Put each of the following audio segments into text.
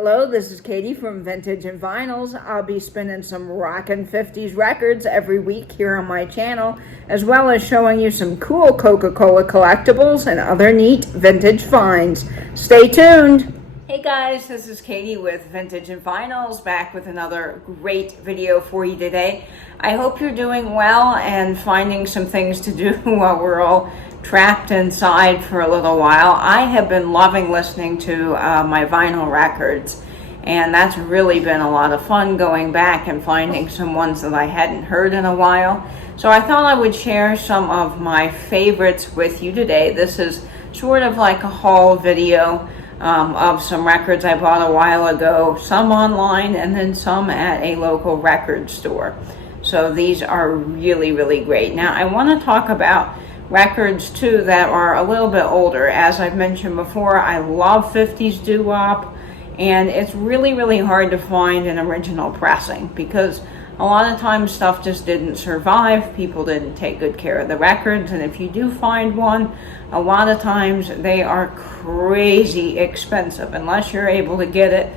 Hello, this is Katie from Vintage and Vinyls. I'll be spinning some rockin' 50s records every week here on my channel, as well as showing you some cool Coca-Cola collectibles and other neat vintage finds. Stay tuned! Hey guys, this is Katie with Vintage and Vinyls, back with another great video for you today. I hope you're doing well and finding some things to do while we're all trapped inside for a little while. I have been loving listening to my vinyl records, and that's really been a lot of fun going back and finding some ones that I hadn't heard in a while. So I thought I would share some of my favorites with you today. This is sort of like a haul video of some records I bought a while ago, some online and then some at a local record store. So these are really, really great. Now I want to talk about records too that are a little bit older. As I've mentioned before, I love 50s doo-wop, and it's really, really hard to find an original pressing because a lot of times stuff just didn't survive. People didn't take good care of the records, and if you do find one, a lot of times they are crazy expensive unless you're able to get it,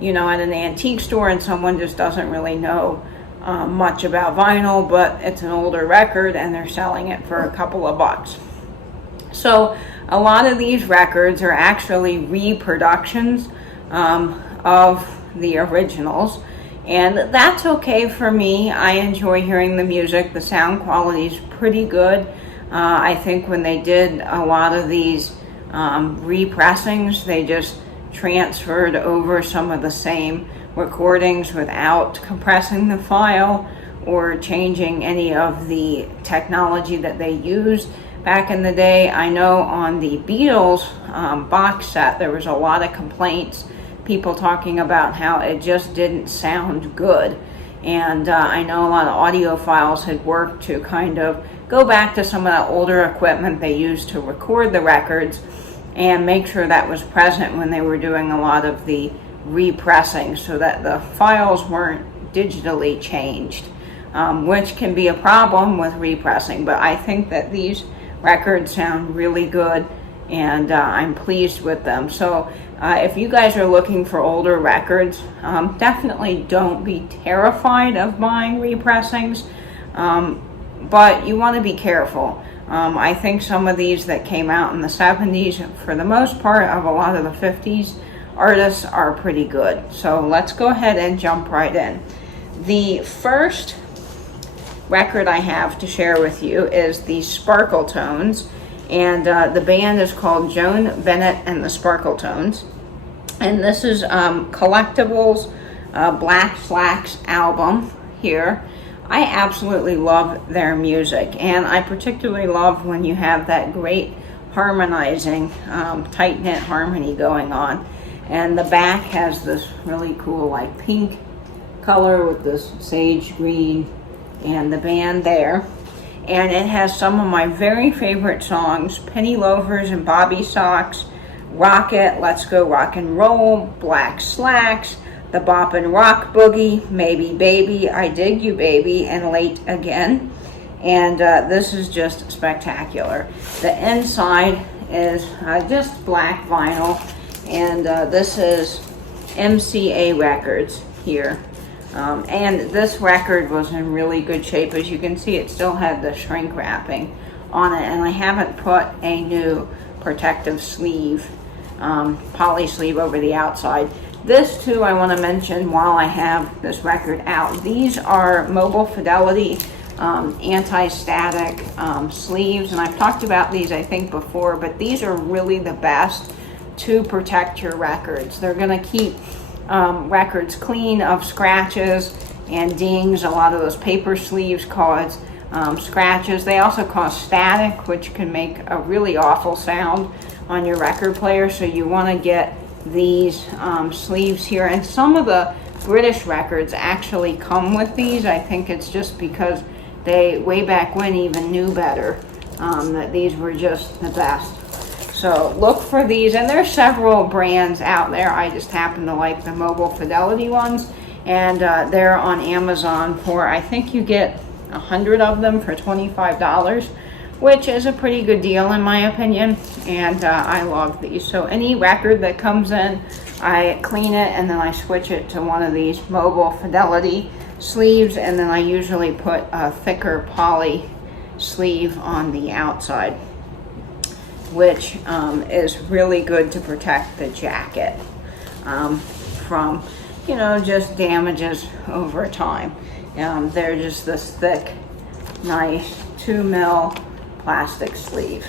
you know, at an antique store and someone just doesn't really know much about vinyl, but it's an older record and they're selling it for a couple of bucks. So a lot of these records are actually reproductions of the originals, and that's okay for me. I enjoy hearing the music. The sound quality is pretty good. I think when they did a lot of these repressings, they just transferred over some of the same recordings without compressing the file or changing any of the technology that they used back in the day. I know on the Beatles box set there was a lot of complaints, people talking about how it just didn't sound good, and I know a lot of audiophiles had worked to kind of go back to some of that older equipment they used to record the records and make sure that was present when they were doing a lot of the repressing, so that the files weren't digitally changed, which can be a problem with repressing. But I think that these records sound really good, and I'm pleased with them. So if you guys are looking for older records, definitely don't be terrified of buying repressings, but you want to be careful. I think some of these that came out in the 70s, for the most part, of a lot of the 50s artists are pretty good. So let's go ahead and jump right in. The first record I have to share with you is the Sparkletones, and the band is called Joan Bennett and the Sparkletones, and this is Collectibles Black Slacks album here. I absolutely love their music, and I particularly love when you have that great harmonizing tight-knit harmony going on. And the back has this really cool like pink color with this sage green and the band there. And it has some of my very favorite songs: Penny Loafers and Bobby Socks, Rocket, Let's Go Rock and Roll, Black Slacks, The Bop and Rock Boogie, Maybe Baby, I Dig You Baby, and Late Again. And this is just spectacular. The inside is just black vinyl. And this is MCA Records here. And this record was in really good shape. As you can see, it still had the shrink wrapping on it. And I haven't put a new protective sleeve, poly sleeve over the outside. This too, I want to mention while I have this record out. These are Mobile Fidelity anti-static sleeves. And I've talked about these, I think, before, but these are really the best to protect your records. They're going to keep records clean of scratches and dings. A lot of those paper sleeves cause scratches. They also cause static, which can make a really awful sound on your record player. So you want to get these sleeves here. And some of the British records actually come with these. I think it's just because they, way back when, even knew better, that these were just the best. So look for these, and there's several brands out there. I just happen to like the Mobile Fidelity ones, and they're on Amazon for, I think you get 100 of them for $25. which is a pretty good deal in my opinion, and I love these. So any record that comes in, I clean it and then I switch it to one of these mobile fidelity sleeves, and then I usually put a thicker poly sleeve on the outside, which is really good to protect the jacket from, you know, just damages over time. They're just this thick, nice 2mm plastic sleeve.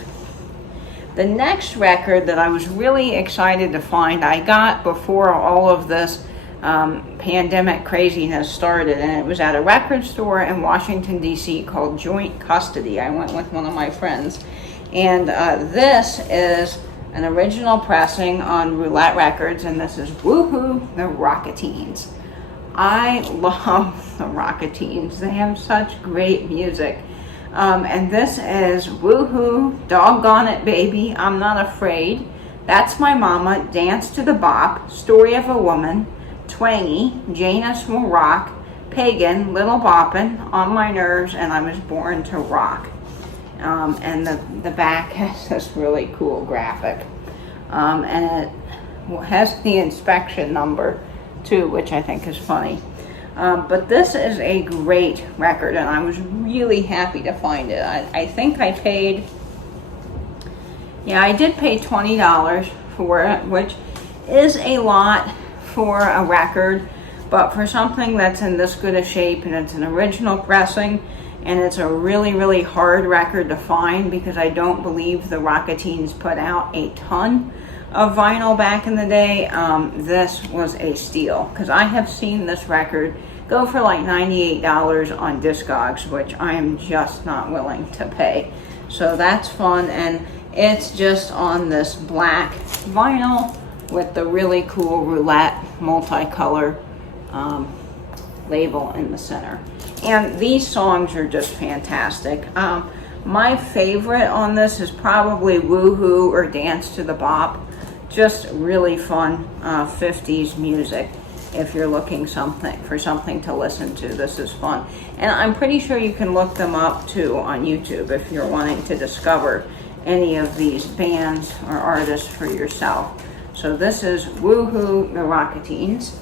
The next record that I was really excited to find, I got before all of this pandemic craziness started, and it was at a record store in Washington, D.C. called Joint Custody. I went with one of my friends, and this is an original pressing on Roulette Records, and this is Woohoo, the Rocketines. I love the Rocketines. They have such great music. And this is Woohoo, Doggone It Baby, I'm Not Afraid, That's My Mama, Dance to the Bop, Story of a Woman, Twangy, Janus Will Rock, Pagan, Little Boppin', On My Nerves, and I Was Born to Rock. And the back has this really cool graphic. And it has the inspection number too, which I think is funny. But this is a great record, and I was really happy to find it. I think I paid, yeah, I did pay $20 for it, which is a lot for a record, but for something that's in this good a shape, and it's an original pressing, and it's a really, really hard record to find, because I don't believe the Rocketines put out a ton of vinyl back in the day. This was a steal, because I have seen this record go for like $98 on Discogs, which I am just not willing to pay. So that's fun, and it's just on this black vinyl with the really cool Roulette multicolor label in the center. And these songs are just fantastic. My favorite on this is probably Woohoo or Dance to the Bop. Just really fun 50s music. If you're looking for something to listen to, this is fun. And I'm pretty sure you can look them up too on YouTube if you're wanting to discover any of these bands or artists for yourself. So this is Woohoo, the Rocketines.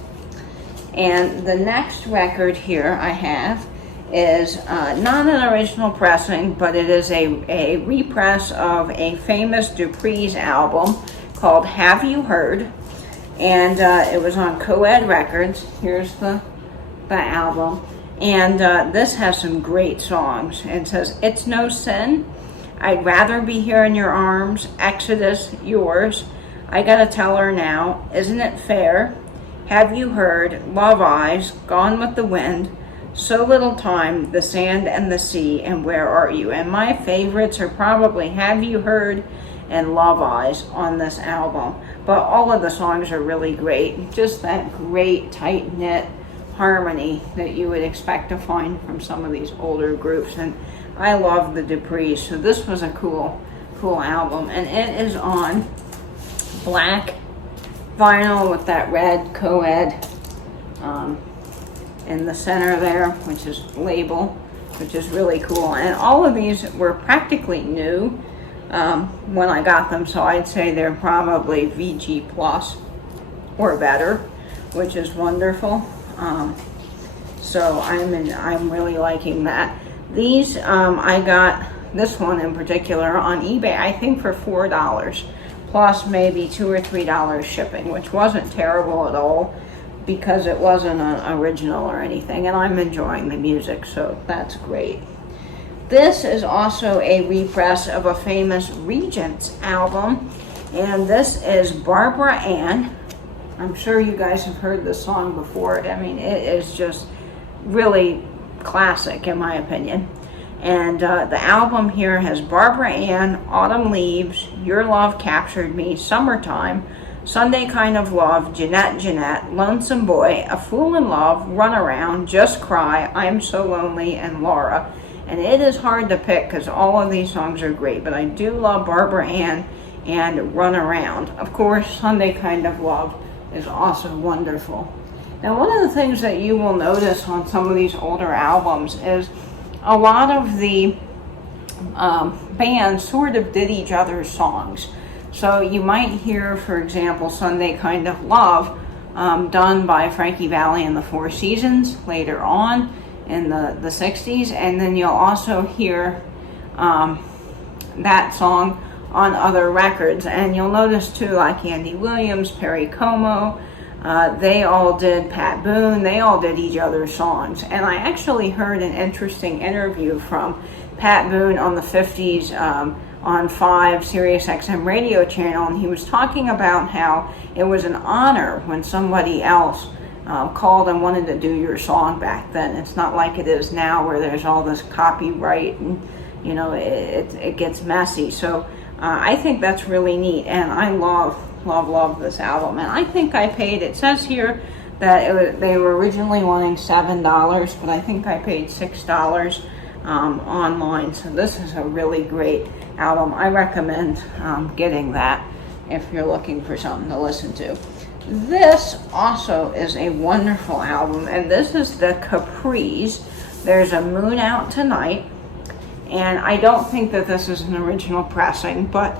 And the next record here I have is not an original pressing, but it is a repress of a famous Duprees album called Have You Heard? And it was on Co-Ed Records. Here's the album. And this has some great songs. It says, It's No Sin, I'd Rather Be Here in Your Arms, Exodus, Yours, I Gotta Tell Her Now, Isn't It Fair, Have You Heard, Love Eyes, Gone with the Wind, So Little Time, The Sand and the Sea, and Where Are You? And my favorites are probably Have You Heard and Love Eyes on this album. But all of the songs are really great. Just that great tight-knit harmony that you would expect to find from some of these older groups. And I love the Duprees, so this was a cool album. And it is on black vinyl with that red Co-Ed in the center there, which is label, which is really cool. And all of these were practically new when I got them, so I'd say they're probably VG Plus or better, which is wonderful. So I'm really liking that. These I got this one in particular on eBay, I think for $4 plus maybe $2 or $3 shipping, which wasn't terrible at all because it wasn't an original or anything, and I'm enjoying the music, so that's great. This is also a repress of a famous Regents album, and this is Barbara Ann. I'm sure you guys have heard this song before. I mean, it is just really classic in my opinion. And the album here has Barbara Ann, Autumn Leaves, Your Love Captured Me, Summertime, Sunday Kind of Love, Jeanette, Lonesome Boy, A Fool in Love, Run Around, Just Cry, I'm So Lonely, and Laura. And it is hard to pick because all of these songs are great, but I do love Barbara Ann and Run Around. Of course, Sunday Kind of Love is also wonderful. Now, one of the things that you will notice on some of these older albums is a lot of the bands sort of did each other's songs. So you might hear, for example, Sunday Kind of Love done by Frankie Valli and the Four Seasons later on in the 60s, and then you'll also hear that song on other records. And you'll notice too, like Andy Williams, Perry Como, they all did, Pat Boone, they all did each other's songs. And I actually heard an interesting interview from Pat Boone on the 50s on 5 Sirius XM radio channel, and he was talking about how it was an honor when somebody else called and wanted to do your song back then. It's not like it is now where there's all this copyright and it gets messy. So I think that's really neat, and I love this album. And I think I paid, it says here that they were originally wanting $7, but I think I paid $6 online. So this is a really great album. I recommend getting that if you're looking for something to listen to. This also is a wonderful album, and this is the Capris. There's a Moon Out Tonight, and I don't think that this is an original pressing, but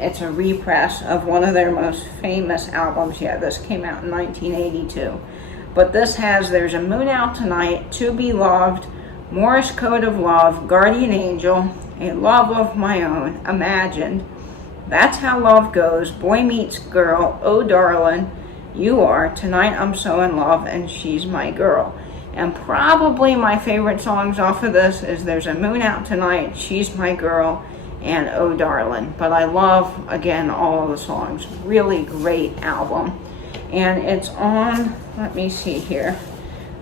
it's a repress of one of their most famous albums. Yeah, this came out in 1982. But this has, there's a Moon Out Tonight, To Be Loved, Morse Code of Love, Guardian Angel, A Love of My Own, Imagined, That's How Love Goes, Boy Meets Girl, Oh Darlin', You Are, Tonight I'm So in Love, and She's My Girl. And probably my favorite songs off of this is There's a Moon Out Tonight, She's My Girl, and Oh Darlin'. But I love, again, all of the songs. Really great album. And it's on, let me see here,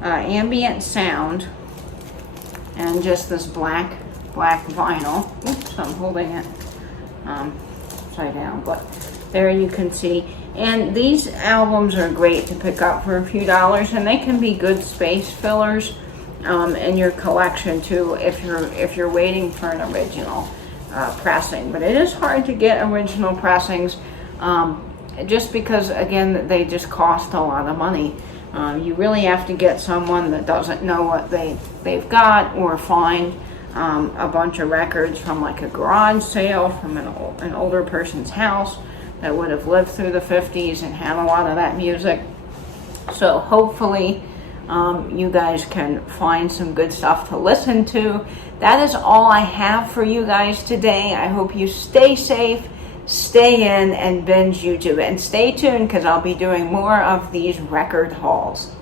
ambient sound, and just this black vinyl. Oops, I'm holding it upside down, but there you can see. And these albums are great to pick up for a few dollars, and they can be good space fillers in your collection too, if you're waiting for an original pressing. But it is hard to get original pressings, just because, again, they just cost a lot of money. You really have to get someone that doesn't know what they've got, or find a bunch of records from like a garage sale from an older person's house that would have lived through the 50s and had a lot of that music. So hopefully you guys can find some good stuff to listen to. That is all I have for you guys today. I hope you stay safe, stay in, and binge YouTube. And stay tuned, because I'll be doing more of these record hauls.